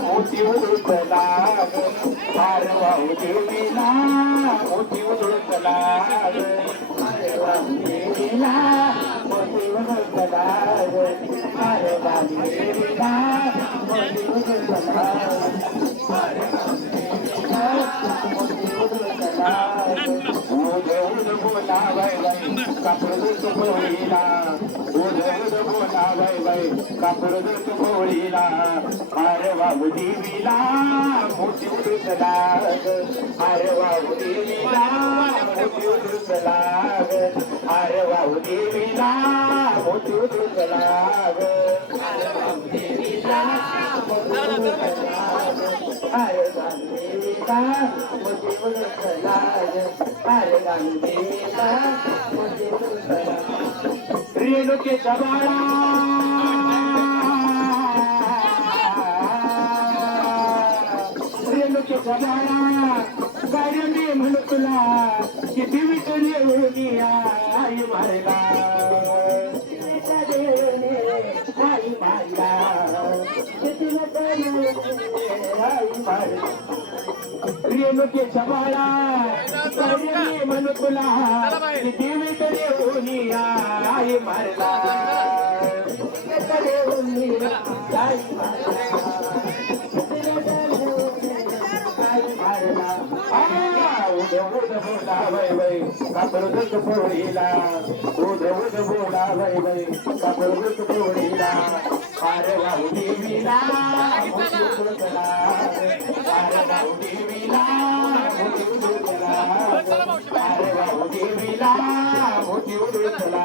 मोती उडला हार वाहू देवीला मोती उडला हार वाहू देवीला मोती उडला हार वाहू देवीला मोती उडला हार वाहू देवीला मोती उडला उद उद बोला बाय बाय कापड दूध पोळीला उद उद बोला बाय बाय कापड दूध पोळीला अरे वाहू देवीला मोती उडला अरे वाहू देवीला मोती उडला अरे वाहू देवीला मोती उडला अरे वाहू देवीला मोती उडला अरे वाहू देवीला मोती उडला अरे वाहू देवीला मोती उडला रेणुकेच्या बाळा रेणुकेच्या बाळा गायने म्हणू तुला किती विटली होती आई मायला आई मायला किती विटली आई मायला रेणुकेच्या बाळा गायने म्हणू तुला किती विटली होती आई मायला आई उद बोला बाय बाय कापड दूध पोळीला उद उद बोला बाय बाय कापड दूध पोळीला अरे वाहू देवीला मोती उडला अरे वाहू देवीला मोती उडला अरे वाहू देवीला मोती उडला